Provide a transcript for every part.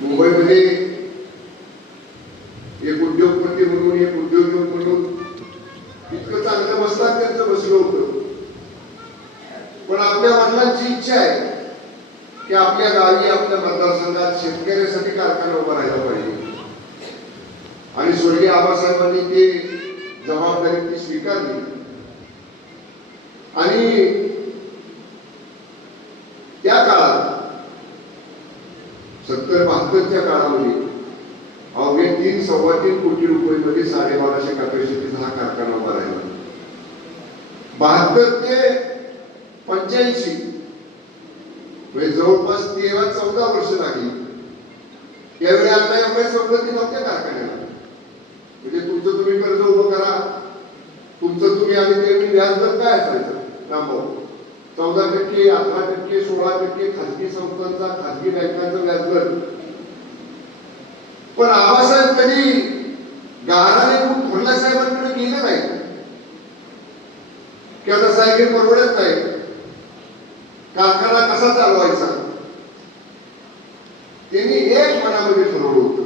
मुंबईमध्ये एक उद्योगपती म्हणून, एक उद्योजक म्हणून इतकं चांगलं बसतात त्यांचं बसलं होतं. पण आपल्या वडिलांची इच्छा आहे की आपल्या गावी, आपल्या मतदारसंघात शेतकऱ्यासाठी कारखाना उभा राहायला पाहिजे. आणि स्वर्गीय आबासाहेबांनी ते जबाबदारी ती स्वीकारली. आणि त्या काळात 70-72च्या काळामध्ये अवघे 3-3.25 कोटी रुपये 1250 कॅपॅसिटीचा हा कारखाना उभा राहिला. 72 ते 85 म्हणजे जवळपास 13-14 वर्ष लागली. यावेळी आता एवढ्या सवलती नव्हत्या कारखान्याला. म्हणजे तुमचं तुम्ही कर्ज उभं करा, तुमचं तुम्ही, आणि त्यावेळी व्याजदर काय असायचं रामभाऊ? 14%, 18%, 16% खाजगी संस्थांचा, खाजगी बँकांचा व्याजदर. पण आबासाहेब कधी गाराने थोरल्या साहेबांकडे गेले नाही की आता साहेब हे परवडत नाही, कारखाना कसा चालवायचा. त्यांनी एक मनामध्ये ठरवलं होतं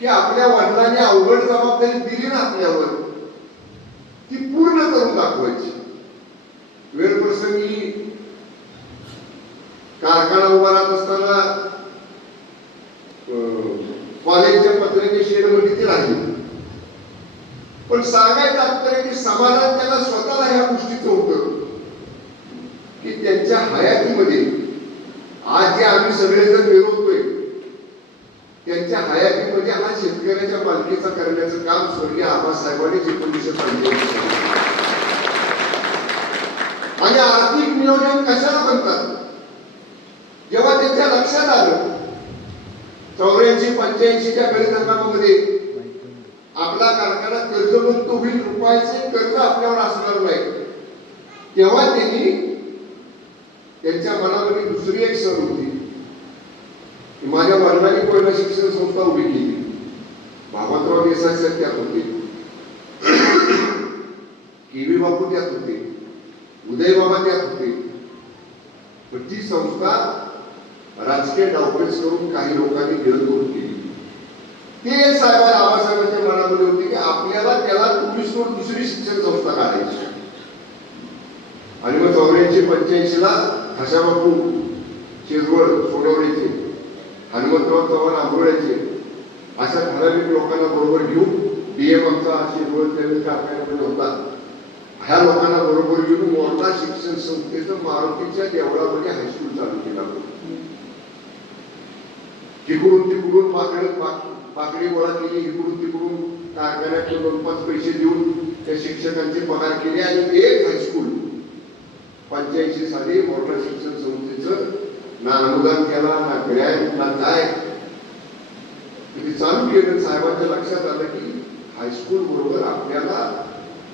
की आपल्या वडिलांनी अवघड जबाबदारी दिली ना आपल्यावर, ती पूर्ण करून दाखवायची. वेळ प्रसंगी कारखाना उभा राहत असताना कॉलेजच्या पत्र्याच्या शेड मध्ये ती राहिली. पण सांगायचं तात्पर्य की समाधान त्याला स्वतःला ह्या गोष्टीचं होतं की त्यांच्या हयातीमध्ये आज जे आम्ही सगळेजण मिळवतोय, त्यांच्या हयातीमध्ये हा शेतकऱ्याच्या मालकीचा करण्याचं काम स्वर्गीय आबासाहेबांनी 1945 आणि आर्थिक नियोजन कशाला बनतात, जेव्हा त्यांच्या लक्षात आलं 84-85च्या गणित हंगामामध्ये आपला कारखाना कर्जमुक्त होईल, रुपयाचे कर्ज आपल्यावर असणार नाही, तेव्हा त्यांनी त्यांच्या मनामध्ये दुसरी एक सर होती. माझ्या वडिलांनी पहिला शिक्षण संस्था उभी केली. भागवतराव देसाई साहेब त्यात होते, केवी बापू त्यात होते, उदय बाबा त्यात होते. पण ती संस्था राजकीय डावपेच करून काही लोकांनी गिळतोड केली. ते साहेब आबासाहेबांच्या मनामध्ये होते की आपल्याला त्याला तुम्ही सोडून दुसरी शिक्षण संस्था काढायची. आणि मग 84-85ला हशाबापू शिरवळ सोडवण्याचे, हनुमंतराव चव्हाण आंबोळ्याचे अशा ठराविक लोकांना बरोबर घेऊन, डीएम आमचा शिरवळ त्यांनी कारखान्यामध्ये होता, ह्या लोकांना बरोबर घेऊन मोठा शिक्षण संस्थेचं मारुतीच्या देवळामध्ये हायस्कूल चालू केला. इकडून तिकडून पाकडी गोळा केली, इकडून तिकडून कारखान्यात 2-5 पैसे देऊन त्या शिक्षकांचे पगार केले आणि एक हायस्कूल 85 साली मोठा शिक्षण संस्थेचं ना अनुदान केला, ना ग्रँट, ना काय चालू केलं. साहेबांच्या लक्षात आलं की हायस्कूल बरोबर आपल्याला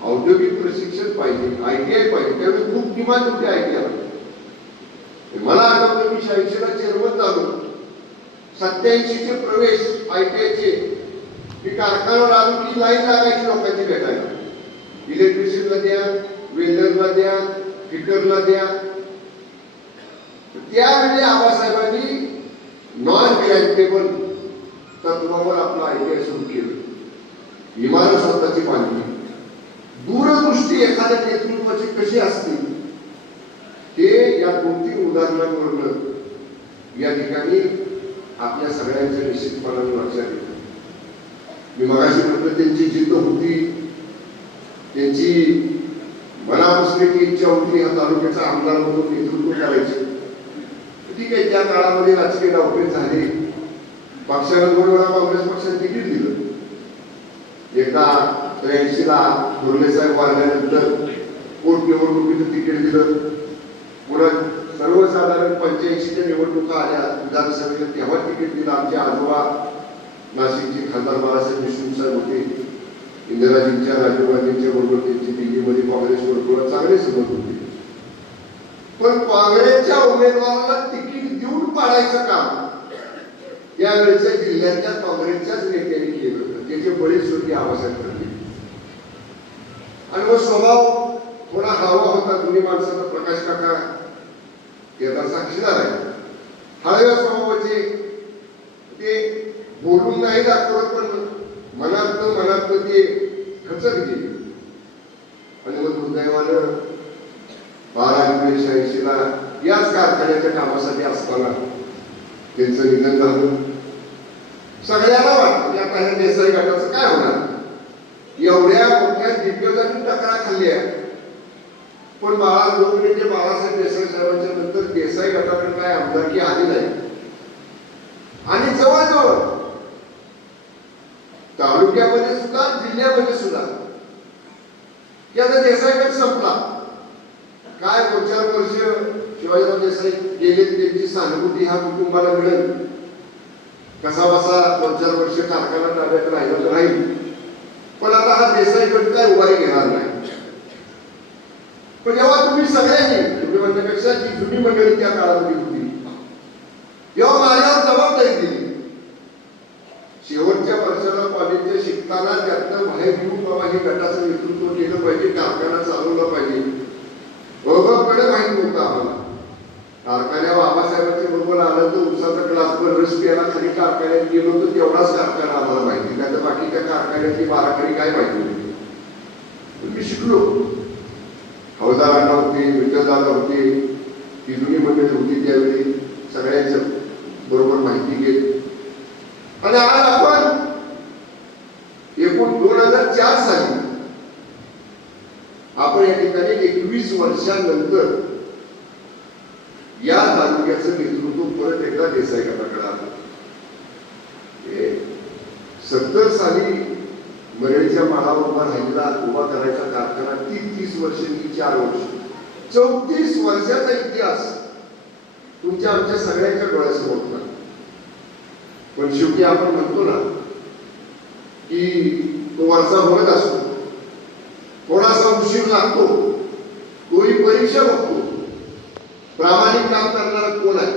औद्योगिक प्रशिक्षण पाहिजे, ITI पाहिजे. त्यावेळी खूप डिमांड होती ITI. मला आठवतं मी 86ला चेअरमन झालो, 87चे प्रवेश ITIचे मी कारखान्यावर आलो की लाईन लागायची लोकांची भेटायला. इलेक्ट्रिशियनला द्या, वेल्डरला द्या, फिटरला द्या. त्यावेळी आबासाहेबांनी नॉन ग्रँटेबल तत्वावर आपला ITI सुरू केलं. इमारत स्वतःची बांधली. दूरदृष्टी एखाद्या नेतृत्वाची कशी असते हे या 2-3 उदाहरणांवरून या ठिकाणी आपल्या सगळ्यांच्या निश्चितपणाने लक्षात येतं. मी मगाशी म्हटलं त्यांची जिद्द होती, त्यांची मनापासून इच्छा होती ह्या तालुक्याचा आमदार म्हणून नेतृत्व करायचे. ठीक आहे, त्या काळामध्ये राजकीय डावपेच झाले. पक्षानं 2 वेळा काँग्रेस पक्षाने तिकीट दिलं. एकदा 83ला धोरले साहेब वारल्यानंतर पोटनिवडणुकीचं तिकीट दिलं. पुन्हा सर्वसाधारण 85च्या निवडणुका आल्या विधानसभेला, तेव्हा तिकीट दिलं. आमचे आजोबा नाशिकचे खासदार बाळासाहेब देशमुख साहेब होते. इंदिराजींच्या, राजीव गांधींच्या बरोबर त्यांची दिल्लीमध्ये काँग्रेसवर थोडं चांगले संबंध होते. पण काँग्रेसच्या उमेदवाराला तिकीट देऊन पाडायचं काम त्यावेळेच्या जिल्ह्यातल्या काँग्रेसच्याच नेत्यांनी केलं होतं. त्याचे बळी स्वर्गीय आबासाहेब ठरले. आणि मग स्वभाव थोडा हळवा होता. दोन्ही माणसाचा प्रकाश काका याचा साक्षीदार आहे. हळव्या स्वभावाचे बोलून नाही दाखवत, पण मनात ते खचत गेली. आणि मग दुर्दैवानं 12 एप्रिल 86 याच कारखान्याच्या कामासाठी असताना त्यांचं निधन झालं. सगळ्यांना वाटतं की आता ह्या देसाई गटाचं काय होणार. एवढ्या मोठ्या दिग्गजांनी टकरा खाल्ल्या, पण बाळासाहेब देसाई साहेबांच्या नंतर देसाई गटाकडे काय आमदारकी आली नाही. आणि जवळजवळ तालुक्यामध्ये सुद्धा जिल्ह्यामध्ये सुद्धा की आता देसाई गट संपला. काय 2-4 वर्ष शिवाजीराव देसाई गेले, त्यांची सहानुभूती ह्या कुटुंबाला मिळेल. कसा बसा 2-4 वर्ष कारखाना ताब्यात राहिला तर राहील, पण आता हा देसाई गट काय उभारी घेणार नाही. पण जेव्हा तुम्ही सगळ्यांनी, तुम्ही म्हणण्यापेक्षा जी जुनी मंडळी त्या काळामध्ये होती, तेव्हा माझ्यावर जबाबदारी दिली. शेवटच्या वर्षाला कॉलेजच्या शिकताना त्यातनं बाहेर येऊन बाबा हे गटाचं नेतृत्व केलं पाहिजे, कारखाना चालवला पाहिजे. बरोबरकडे माहित नव्हतं आम्हाला. कारखान्यावर आबासाहेबांच्या बरोबर आलं तर उसाचा ग्लासभर रस प्यायला खाली कारखान्यात गेलो तर तेवढाच कारखाना आम्हाला माहिती, नाही तर बाकीच्या कारखान्याची बाराखडी काय माहिती होती. मी शिकलो. हौदार अण्णा होते, विठ्ठलदादा होते, ती जुनी मंडळी होती त्यावेळी, सगळ्यांच्या बरोबर माहिती घेत. आणि आज आपण एकूण 2004 साली आपण या ठिकाणी 21 वर्षांनंतर या तालुक्याचं नेतृत्व परत एकदा देसाई गटाकडे आलं. 70 साली मरळीच्या माळावर उभा करायचा कारखाना 30 वर्ष, 4 वर्ष, 34 वर्षाचा इतिहास तुमच्या आमच्या सगळ्यांच्या डोळ्यासमोर होता. पण शेवटी आपण म्हणतो ना की तो वारसा बघत असतो, थोडासा उशीर लागतो, तोही परीक्षा बघतो. प्रामाणिक काम करणारा कोण आहे,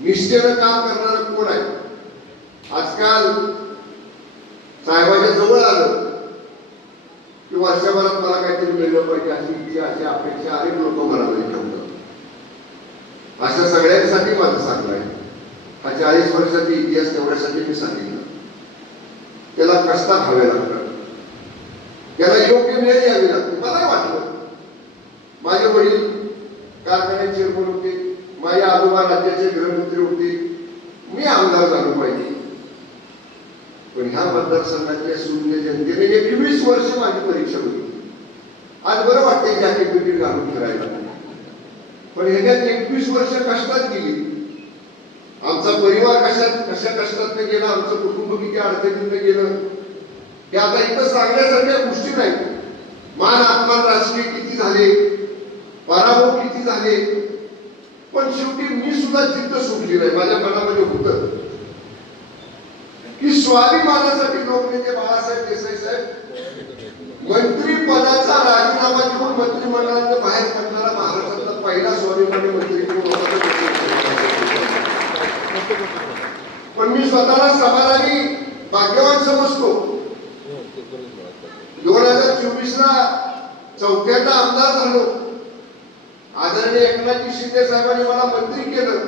निष्ठेनं काम करणारा कोण आहे. आजकाल साहेबांच्या जवळ आलं की वर्षभरात मला काहीतरी मिळलं पाहिजे अशी इच्छा, अशी अपेक्षा अनेक लोक मनामध्ये ठेवतात. अशा सगळ्यांसाठी माझं सांगणं आहे. हा 40 वर्षाचा इतिहास तेवढ्यासाठी मी सांगितलं. त्याला कष्टात हवे लागतात, त्याला योग्य वेळ यावी लागते. मला वाटलं माझे वडील कारखान्याचे चेअरमन होते, माझे आजोबा राज्याचे गृहमंत्री होते, मी आमदार झालो पाहिजे. पण ह्या मतदारसंघाच्या शून्य जनतेने 21 वर्ष माझी परीक्षा होती. आज बरं वाटते जॅकेट बिकेट घालून फिरायला, पण ह्याच्यात 21 वर्ष कष्टात गेली. आमचा परिवार कशा कष्टात गेला, आमचं कुटुंब किती अडचणीत गेलं, हे आता इथं सांगण्यासारख्या गोष्टी नाही. मान अपमान राजकीय किती झाले, पराभव किती झाले, पण शेवटी मी सुद्धा जिद्द सोडली नाही. माझ्या मनामध्ये होतं की स्वाभिमानासाठी लोकनेते बाळासाहेब देसाई साहेब मंत्री पदाचा राजीनामा देऊन मंत्रिमंडळात बाहेर पडणारा महाराष्ट्रातला पहिला स्वाभिमानी मंत्री कोण होता. पण मी स्वतःला समाधानी भाग्यवान समजतो. 2024 ला 4थ्यांदा आमदार झालो. आदरणीय एकनाथ शिंदे साहेबांनी मला मंत्री केलं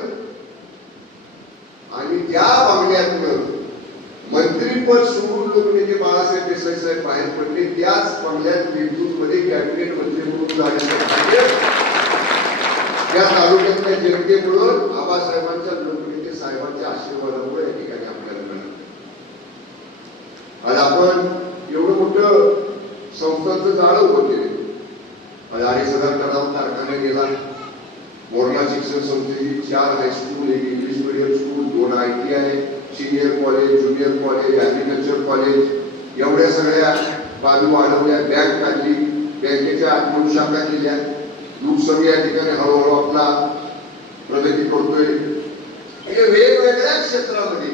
आणि त्या बंगल्यातनं मंत्रीपद सोडून लोकनेते बाळासाहेब देसाई साहेब बाहेर पडले. त्याच बंगल्यात मध्ये कॅबिनेट मंत्री म्हणून जाण्यासाठी या तालुक्यातल्या जनतेमुळं आबासाहेबांच्या लोकनेते साहेबांच्या आशीर्वादामुळे या ठिकाणी आपल्याला मिळालं. आज आपण एवढं मोठं संस्थांचं जाळं उभं केले. आज 2,500 टनावर कारखाना गेला. मोरणा शिक्षण संस्थेची 4 high school, 1 English medium school, 2 ITI, senior college, junior college, agriculture college, एवढ्या सगळ्या बाजू वाढवल्या. बँक काढली, बँकेच्या 8 शाखा केल्या. लोकसभा या ठिकाणी हळूहळू आपला प्रगती करतोय. म्हणजे वेगवेगळ्या क्षेत्रामध्ये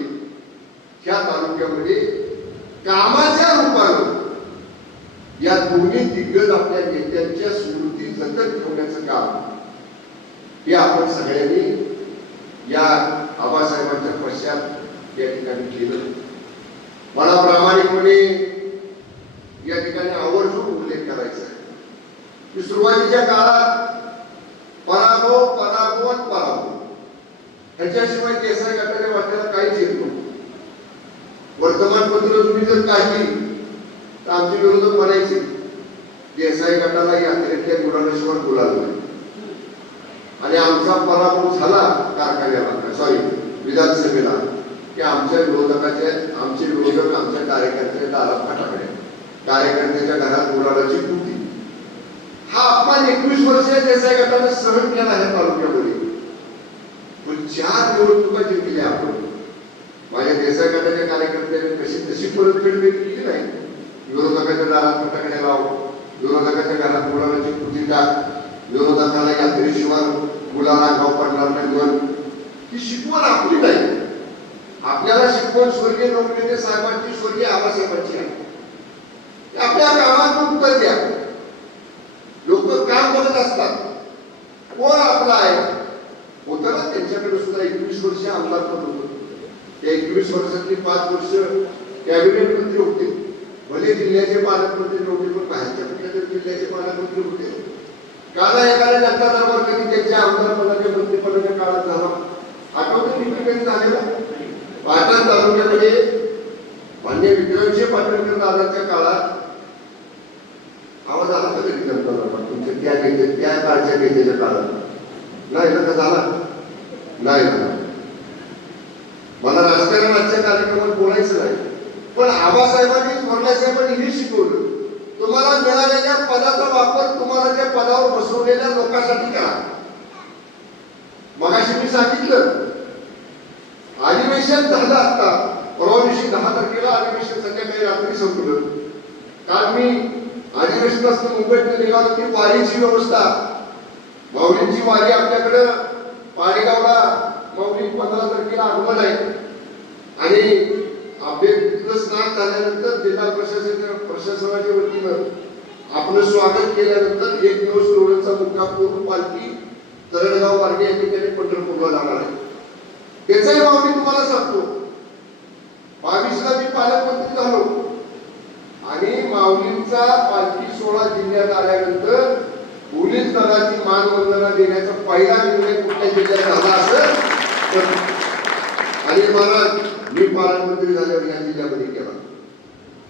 या तालुक्यामध्ये कामाच्या रूपानं या दोन्ही दिग्गज आपल्या नेत्यांच्या स्मृती जतन ठेवण्याचं काम हे आपण सगळ्यांनी या आबासाहेबांच्या पश्चात या ठिकाणी केलं. मला प्रामाणिकपणे या ठिकाणी आवर्जून उल्लेख करायचा आहे की सुरुवातीच्या काळात पराभव ह्याच्याशिवाय देसाई गटाने वाटलेला काहीच येत नव्हतं. वर्तमानपत्र तुम्ही जर काढली तर आमचे विरोधक म्हणायचे देसाई गटाला यात्रेतल्या गुणांशिवाय बोलावलं आणि आमचा पराभव झाला कारखान्याला सॉरी विधानसभेला की आमचे विरोधक आमच्या कार्यकर्त्याच्या दारात फटाकडे कार्यकर्त्याच्या घरात गुलाबाची कृती हा अपमान 21 वर्षीय देसाई गटाने सहन केला आहे तालुक्यामध्ये. पण 4 निवडणुका जिंकल्या आपण. माझ्या देसाई गटाच्या कार्यकर्त्यांनी तशी परतफेड केली नाही. विरोधकाच्या दारात फटाकडे लाव, विरोधकाच्या घरात गुलाबाची कृती टाक, विरोधकाला यात्रेशिवाय मुलाला गाव पडणार नाही म्हणून ही शिकवण आपली नाही. आपल्याला शिकवण स्वर्गीय नवनीते साहेबांची स्वर्गीय आबासाहेबांची आहे. आपल्या कामात उत्तर द्या. लोक काम करत असतात कोण आपला आहे होतं ना त्यांच्याकडे सुद्धा 21 वर्ष आमदार पद होतं. त्या 21 वर्षातली 5 वर्ष कॅबिनेट मंत्री होते. भले जिल्ह्याचे पालकमंत्री नव्हते पण बाहेरच्या कुठल्या तरी जिल्ह्याचे पालकमंत्री होते. काला एखाद्या जनता दरबार कधी त्यांच्या आमदार पदाच्या मंत्रिपदाच्या काळात झाला आठवतं ठिकाणी झालेला. पाटण तालुक्यामध्ये मान्य विक्रमसिंह पाटणकर दादाच्या काळात आवाज आला का तरी जनता दरबार तुमच्या त्या काळच्या नेत्याच्या काळात नाही ना का झाला नाही झाला. मला राजकारणाच्या कार्यक्रमात बोलायचं नाही पण आबासाहेबांनी थोरल्या साहेबांनी हे शिकवलं तुम्हाला मिळालेल्या पदाचा वापर तुम्हाला त्या पदावर बसवलेल्या लोकांसाठी करा. मगाशी मी सांगितलं अधिवेशन झालं आता परवा दिवशी 10 तारखेला अधिवेशन संध्याकाळी रात्री संपलं. काल मी अधिवेशनात मुंबईत निघालो की वारीची व्यवस्था माऊलींची वारी आपल्याकडे पाडेगावला माऊली 15 तारखेला आगमन आहे आणि आपले स्नान झाल्यानंतर जिल्हा प्रशासनाच्या वतीनं आपलं स्वागत केल्यानंतर 1 दिवस रोडचा मुक्काम करून पालखी तरडगाव मार्गे या ठिकाणी पंढरपूरला जाणार आहे. त्याचाही भाव मी तुम्हाला सांगतो. 22ला मी पालकमंत्री झालो आणि माऊलींचा पालखी सोहळा जिल्ह्यात आल्यानंतर पोलीस दलाची मानवंदना देण्याचा पहिला निर्णय कुठल्या जिल्ह्यात झाला असेल आणि महाराज मी पालकमंत्री झाल्यावर या जिल्ह्यामध्ये केला.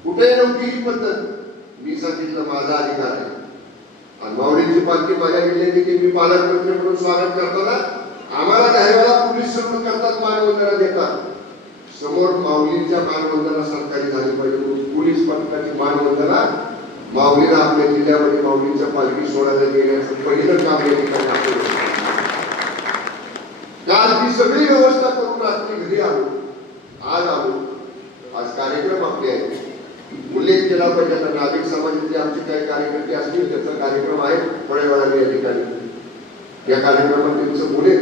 कुठेही नव्हती ही पद्धत. मी सांगितलं माझा अधिकार आहे आणि माऊलींची पालखी माझ्या जिल्ह्यात की मी पालकमंत्री म्हणून स्वागत करताना आम्हाला काही वेळा पोलीस सल्यूट करतात मानवंदना देतात. समोर माऊलींच्या मानवंदना सरकारी झाली पाहिजे. पोलीस पथकाची मानवंदना माऊलीला आपल्या जिल्ह्यामध्ये माऊलींच्या पालखी सोहळ्याला गेल्याचं पहिलं काम या ठिकाणी आपलं. काल ती सगळी व्यवस्था करून रात्री घरी आलो. आज आलो. आज कार्यक्रम आपले आहेत. उल्लेख केला पाहिजे आता नागरिक समाजातले आमचे काही कार्यकर्ते असतील त्याचा कार्यक्रम आहे थोड्या वेळाने या ठिकाणी. या कार्यक्रमात त्यांचं बोलेल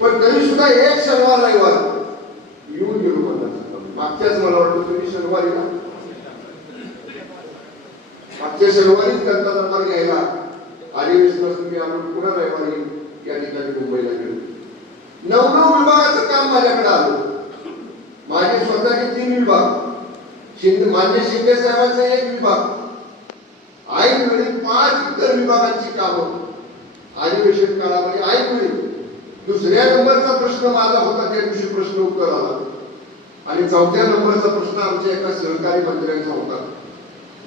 पण तरी सुद्धा एक शनिवार रविवार येऊन गेलो म्हणतात. मागच्याच मला वाटतं तुम्ही शनिवारी ना मागच्या शनिवारीच जनता दरबार घ्यायला अधिवेशनात तुम्ही आलो पुन्हा रविवारी या ठिकाणी मुंबईला गेलो. 9 विभागाचं काम माझ्याकडे आलं. माझे स्वतःचे 3 विभाग मान्य शिंदे साहेबांचा 1 विभाग ऐन वेळी 5 इतर विभागांची कामं अधिवेशन काळामध्ये ऐन वेळी. दुसऱ्या नंबरचा प्रश्न माझा होता त्या दिवशी प्रश्न उत्तर आला आणि 4थ्या नंबरचा प्रश्न आमच्या एका सहकारी मंत्र्यांचा होता.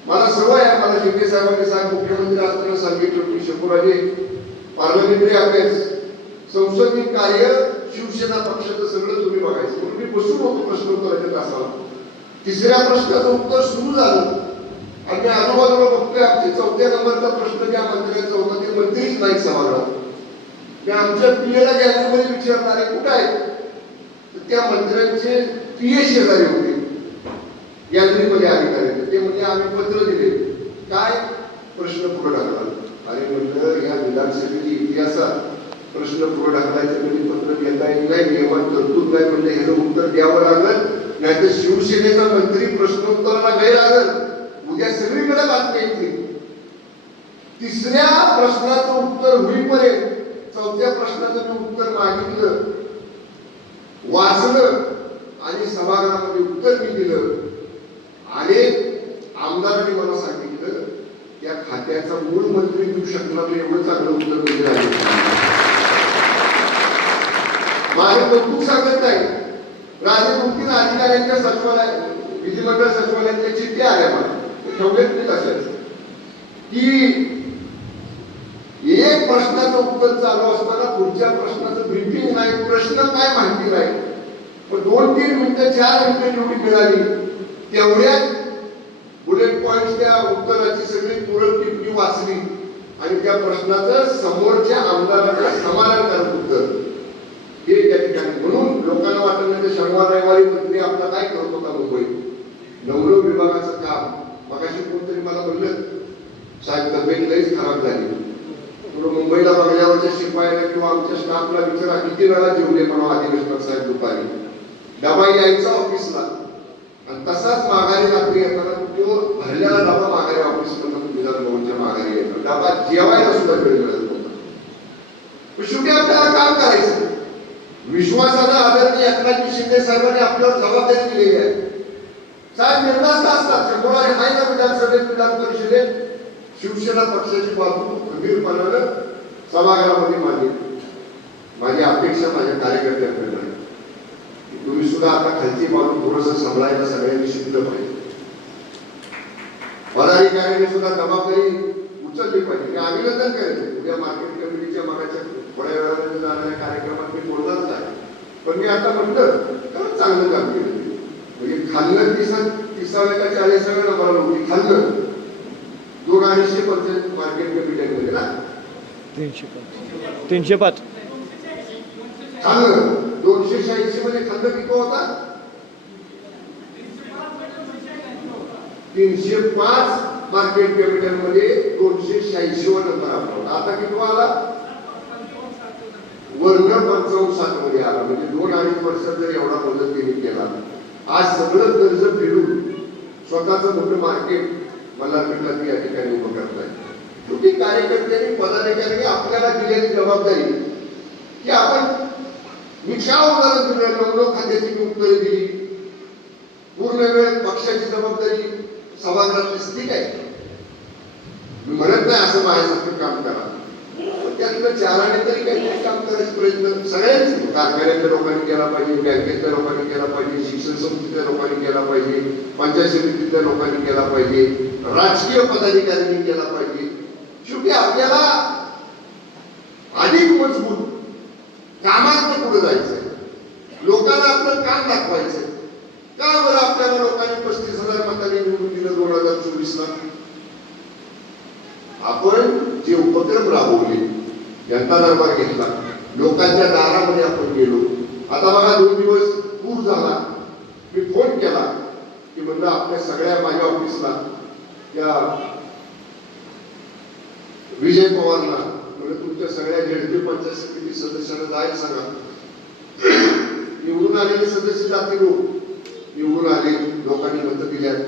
मला सवय आहे. मला शिंदे साहेबांनी साहेब मुख्यमंत्री असताना सांगितलं की शकुराजे पार्लमेंटरी अफेअर्स संसदीय कार्य शिवसेना पक्षाचं सगळं तुम्ही बघायचं म्हणून मी बसून होतो प्रश्न उत्तराच्या तासाला. 3ऱ्या प्रश्नाचं उत्तर सुरू झालं आणि मी आजूबाजूला बघतोय आमचे 4थ्या नंबरचा प्रश्न ज्या मंत्र्यांचा होता ते मंत्रीच नाही सभागृहात. मी आमच्या पीएला गॅलरीमध्ये विचारणारे कुठे आहेत तर त्या मंत्र्यांचे पीए शेजारी होते गॅलरीमध्ये अधिकारी. ते म्हणजे आम्ही पत्र दिले काय प्रश्न पुढे ढकला. आणि म्हटलं या विधानसभेच्या इतिहासात प्रश्न पुढे ढकलायचं म्हणजे पत्र देता येत नाही नियमात तरतूद नाही म्हणजे ह्याचं उत्तर द्यावं लागलं नाहीतर शिवसेनेचा मंत्री प्रश्नोत्तराला गैरहजर. उद्या सगळीकडे बातम्या येतील. 3ऱ्या प्रश्नाचं उत्तर होईपर्यंत 4थ्या प्रश्नाचं मी उत्तर मागितलं वाचलं आणि सभागृहामध्ये उत्तर मी दिलं. अनेक आमदारांनी मला सांगितलं त्या खात्याचा मूळ मंत्री देऊ शकला तर एवढं चांगलं उत्तर दिलं आहे. माझं कौतुक सांगत नाही राजे 2-3 अधिकाऱ्यांच्या सचिवालय विधिमंडळ सचिवालयाच्या चिठ्ठ्या आल्या मला ठेवलेत नाही तशाच की एक प्रश्नाचं उत्तर चालू असताना पुढच्या प्रश्नाचं ब्रीफिंग नाही, प्रश्न काय माहिती नाही, पण 2-3 मिनिटं 4 मिनिटं जेवढी मिळाली तेवढ्यात बुलेट पॉइंट त्या उत्तराची सगळी पूरक टिप्पणी वाचली आणि त्या प्रश्नाचं समोरच्या आमदाराचं समाधानकारक उत्तर हे त्या ठिकाणी. म्हणून लोकांना वाटत नाही शनिवार रविवारी मंत्री आपला काय करत होता मुंबईत नवरो विभागाचं काम. मगाशी कोणतरी मला म्हणलं साहेब तब्येत लईच खराब झाली, थोडं मुंबईला बघल्यावरच्या शिपायाला किंवा आमच्या स्टाफला विचारा किती वेळा जेवले म्हणून अधिवेशनात साहेब दुपारी. डबा यायचा ऑफिसला आणि तसाच माघारी रात्री येताना तो भरलेला डबा माघारी ऑफिस मधून दिला नऊच्या माघारी येतो. डबा जेवायला सुद्धा वेळ मिळत होता. शेवटी आपल्याला काम करायचं. विश्वासानं आदरणीय एकनाथ शिंदे साहेबांनी आपल्यावर जबाबदारी दिलेली आहे. साहेब निर्धास्त असतात शंभर आहे ना विधानसभेत विधान परिषदेत शिवसेना पक्षाची बाजू खंबीरपणानं सभागृहामध्ये मांडली. माझी अपेक्षा माझ्या कार्यकर्त्यांकडे आहे की तुम्ही सुद्धा आता खालची बाजू थोडंसं सांभाळायला सगळ्यांनी शिकलं पाहिजे. पदाधिकाऱ्यांनी सुद्धा जबाबदारी उचलली पाहिजे. मी अभिनंदन करायचं उद्या मार्केट कमिटीच्या मागाच्या थोड्या वेळामध्ये जाणाऱ्या कार्यक्रमात मी बोलणारच आहे, पण मी आता म्हटलं खरंच चांगलं काम केलं. म्हणजे खाल्लं 30व्या का 40व्या नंबरला होती खाल्लं 200-250 मार्केट कमिट्यांमध्ये ना 305 खाल्लं 286 मध्ये खाल्लं किती होता 305 मार्केट कमिट्यांमध्ये 286 वा नंबर आपला. आता किती आला वर्ण 55-60 मध्ये आला. म्हणजे 2-2.5 वर्षात जर एवढा बदल त्यांनी केला. आज सगळं कर्ज फेडून स्वतःचं मोठं मार्केट मला या ठिकाणी उभं करताय. शेवटी कार्यकर्त्यांनी पदाधिकाऱ्यांनी आपल्याला दिलेली जबाबदारी की आपण मी का उदाहरण दिलं नवरो खात्याची मी उत्तरे दिली. पूर्ण वेळ पक्षाची जबाबदारी सभागृहात स्थित आहे. मी म्हणत नाही असं माझ्यासारखं काम करा, त्यातलं चाराने तरी काहीतरी काम करायचा प्रयत्न सगळ्यांनी कारखान्यातल्या लोकांनी केला पाहिजे, बँकेतल्या लोकांनी केला पाहिजे, शिक्षण संस्थेतल्या लोकांनी केला पाहिजे, पंचायत समितीतल्या लोकांनी केला पाहिजे, राजकीय पदाधिकाऱ्यांनी केला पाहिजे. शेवटी आपल्याला अधिक मजबूत कामात पुढे जायचंय. लोकांना आपलं काम दाखवायचंय. का बरं आपल्याला लोकांनी 35,000 मतांनी निवडून दिलं 2024 ला. आपण जे उपक्रम राबवले, जनता दरबार घेतला, लोकांच्या दारामध्ये आपण गेलो. आता बघा 2 दिवस पूर झाला, मी फोन केला की म्हणलं आपल्या सगळ्या माझ्या ऑफिसला त्या विजय पवारला म्हणजे तुमच्या सगळ्या झेडपी पंचायत समिती सदस्यांना जायला सांगा. निवडून आलेले सदस्य जातील, निवडून आले, लोकांनी मतं दिल्यात.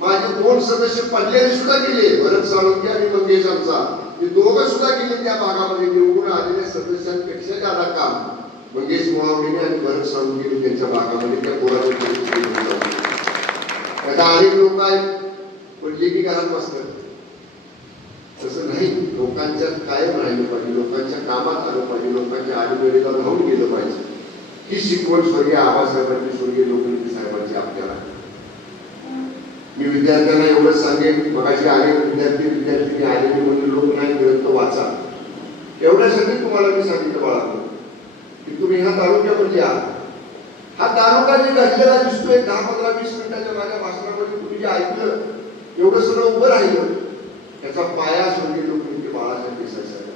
माझे 2 सदस्य पडलेले सुद्धा गेले, भरत साळुंके आणि मंगेश आमचा, ते दोघं सुद्धा गेले त्या भागामध्ये. निवडून आलेल्या सदस्यांपेक्षा जादा काम मंगेश मोहावडीने आणि भरत साळुंकेने त्यांच्या भागामध्ये त्या पोराच्या. आता अनेक लोक आहेत पडले की घरात बसतात. तसं नाही, लोकांच्या कायम राहिलं पाहिजे, लोकांच्या कामात आलं पाहिजे, लोकांच्या आडवेळेला राहून गेलं पाहिजे. ही शिकवण स्वर्गीय आबासाहेबांची, स्वर्गीय लोकनेते साहेबांची आपल्याला. मी विद्यार्थ्यांना एवढंच सांगेन, मगाशी अनेक विद्यार्थी आलेले म्हणजे लोक नाही ग्रंथ वाचा. एवढ्यासाठी तुम्हाला मी सांगितलं बाळा की तुम्ही ह्या तालुक्यामध्ये आहात. हा तालुका जे घडलेला दिसतोय 10-15-20 मिनिटाच्या माझ्या भाषणामध्ये तुम्ही जे ऐकलं, एवढं सगळं उभं राहिलं, त्याचा पाया स्वर्गीय लोकनेते बाळासाहेब देसाई साहेब.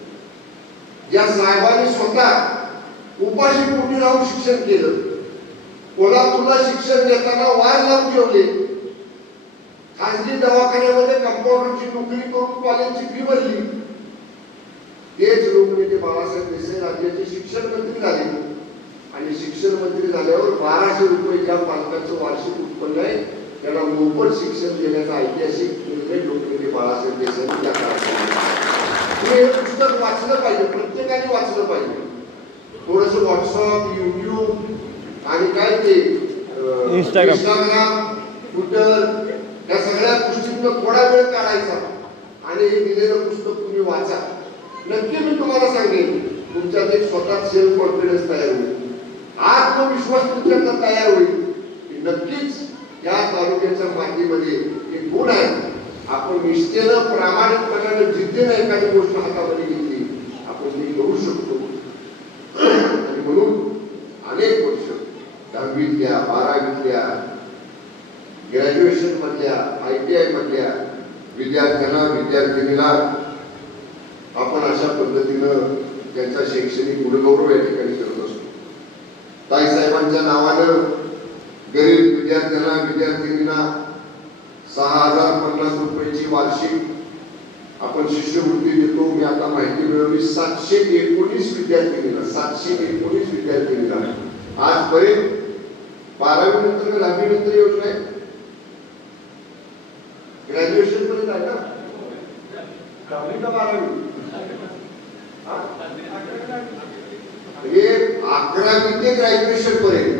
ज्या साहेबांनी स्वतः उपाशी पोटी राहून शिक्षण केलं, कोल्हापूरला शिक्षण घेताना वार लावून ठेवले, खाजगी दवाखान्यामध्ये कंपाऊंडरची नोकरी करून कॉलेजची फी भरली. तेच लोकनेते बाळासाहेब देसाई राज्याचे शिक्षण मंत्री झाले आणि शिक्षण मंत्री झाल्यावर 1200 रुपये ज्या पालकांचं वार्षिक उत्पन्न आहे त्याला मोफत शिक्षण देण्याचा ऐतिहासिक निर्णय लोकनेते बाळासाहेब देसाई त्या काळात. तुम्ही हे पुस्तक वाचलं पाहिजे, प्रत्येकाने वाचलं पाहिजे. थोडस व्हॉट्सअप, युट्यूब आणि काय ते इंस्टाग्राम, ट्विटर या सगळ्या गोष्टींवर थोडा वेळ काढायचा आणि हे दिलेलं पुस्तक तुम्ही वाचा. नक्की मी तुम्हाला सांगेन तुमच्यात एक स्वतः सेल्फ कॉन्फिडन्स तयार होईल. आत्मविश्वास तुमच्याकडे तयार होईल की नक्कीच या तालुक्याच्या मातीमध्ये एक गुण आहे. आपण निष्ठेनं प्रामाणिकपणाने जिद्दीने एखादी गोष्ट हातामध्ये घेतली आपण ती करू शकतो. आणि म्हणून अनेक वर्ष 10वीतल्या 12वीतल्या ग्रॅज्युएशन मधल्या ITI मधल्या विद्यार्थ्यांना विद्यार्थिनीला आपण अशा पद्धतीनं त्यांचा शैक्षणिक गुणगौरव या ठिकाणी करत असतो. ताईसाहेबांच्या नावानं गरीब विद्यार्थ्यांना विद्यार्थिनींना 6,050 रुपयाची वार्षिक आपण शिष्यवृत्ती देतो. मी आता माहिती मिळवली 719 विद्यार्थिनींना आजपर्यंत 12वी नंतर का 10वी नंतर योजना आहे, ग्रॅज्युएशन पर्यंत आहे ना, 10वी का 12वी? हे 11वी ते ग्रॅज्युएशन पर्यंत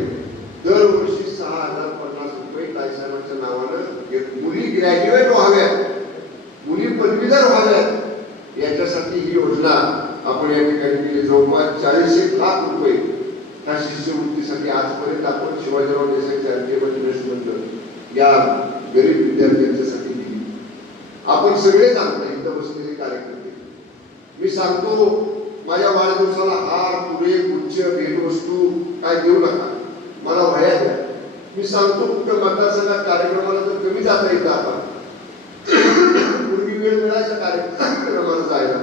दरवर्षी 6,050 रुपये ताईसाहेबांच्या नावानं मुली ग्रॅज्युएट व्हाव्यात, मुली पदवीधर व्हाव्यात याच्यासाठी ही योजना आपण या ठिकाणी केली. जवळपास 40 लाख रुपये त्या शिष्यवृत्तीसाठी आजपर्यंत आपण शिवाजीराव देसाई चॅरिटेबल ट्रस्टमधून या गरीब विद्यार्थ्यांच्यासाठी दिली. आपण सगळे जाणता इथं बसलेले कार्यकर्ते, मी सांगतो माझ्या वाढदिवसाला हार पुढे गुच्छ भेटवस्तू काय देऊ नका, मला वह्या द्या. मी सांगतो कुठं मतदारसंघात कार्यक्रमाला जर कमी जाता येतं आपण पूर्वी वेळ मिळायचा कार्यक्रमाला जायला,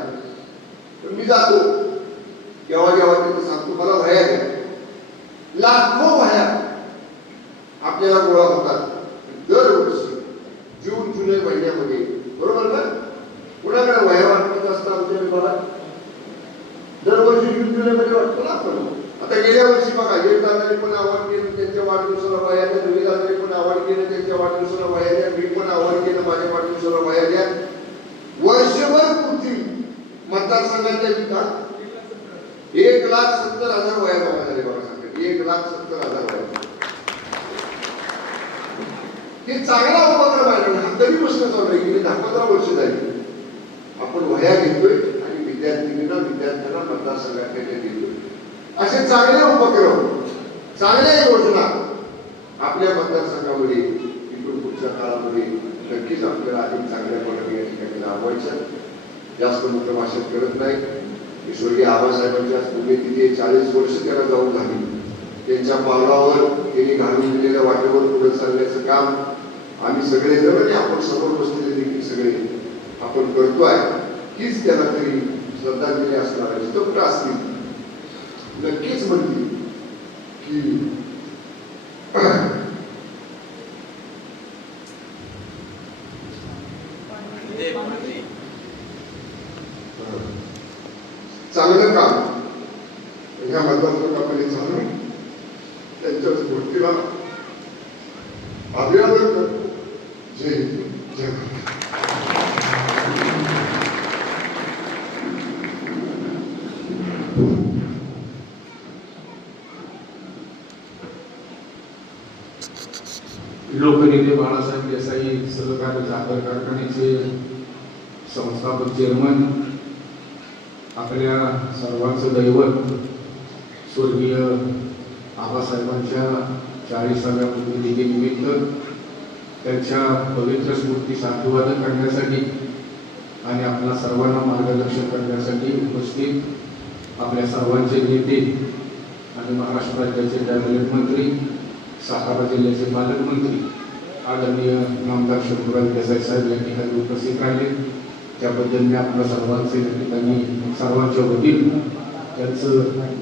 पण मी जातो जेव्हा जेव्हा तिथं सांगतो मला वह्या द्या. लाखो वह्या आपल्याला गोळा होतात दरवर्षी जून जुलै महिन्यामध्ये, बरोबर ना? कुणाकडे वह्या वाटत असतं आमच्या विभागात दरवर्षी जून जुलै मध्ये वाटतो ना आपण. आता गेल्या वर्षी बघा एक दादाने पण आवाहन केलं त्यांच्या वाढदिवसाला वह्या द्या, दोन्ही दादाने पण आवाहन केलं त्यांच्या वाढदिवसाला वह्या द्या, मी पण आवाहन केलं माझ्या वाढदिवसाला वह्या द्या. वर्षभर पुरतील मतदारसंघाच्या विकास 1,70,000 वह्या जमा झाले बघा सांगतात, 1,70,000 वह्या. हे चांगला उपक्रम आहे ना, कधी बसणं चालू आहे गेली 10-15 वर्ष झाली. आपण वह्या घेतोय आणि विद्यार्थ्यांना मतदारसंघाकडे देतोय. असे चांगले उपक्रम चांगल्या योजना आपल्या मतदारसंघामध्ये इथून पुढच्या काळामध्ये नक्कीच आपल्याला अधिक चांगल्या पद्धतीने या ठिकाणी राबवायच्या. जास्त मोठं भाषण करत नाही. स्वर्गीय आबासाहेबांच्या पुण्यतिथी 40 वर्ष त्याला जाऊन झाली. त्यांच्या पावलावर त्यांनी घालून दिलेल्या वाटेवर पुढे चालण्याचं काम आम्ही सगळे जण आणि आपण समोर बसलेले देखील सगळे आपण करतोय. हीच त्याला तरी श्रद्धांजली असणार आहे. जिथं कुठं असतील नक्कीच म्हणतील की चांगलं काम ह्या मतदारसंघामध्ये झालं. त्यांच्याच गोष्टीला अभिवादन करतो. जय हिंद, जय भारत. लोकनेते बाळासाहेब देसाई सहकारी साखर कारखान्याचे संस्थापक चेअरमन, आपल्या सर्वांचं दैवत स्वर्गीय आबासाहेबांच्या 40व्या पुण्यतिथीनिमित्त त्यांच्या पवित्र स्मृतीस अभिवादन करण्यासाठी आणि आपल्या सर्वांना मार्गदर्शन करण्यासाठी उपस्थित आपल्या सर्वांचे नेते आणि महाराष्ट्र राज्याचे कॅबिनेट मंत्री, सातारा जिल्ह्याचे पालकमंत्री आदरणीय नामदार शंभूराज देसाई साहेब या ठिकाणी उपस्थित राहिले, त्याबद्दल मी आपल्या सर्वांचे या ठिकाणी सर्वांच्या वतीनं त्यांचं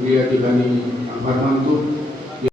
मी या ठिकाणी आभार मानतो.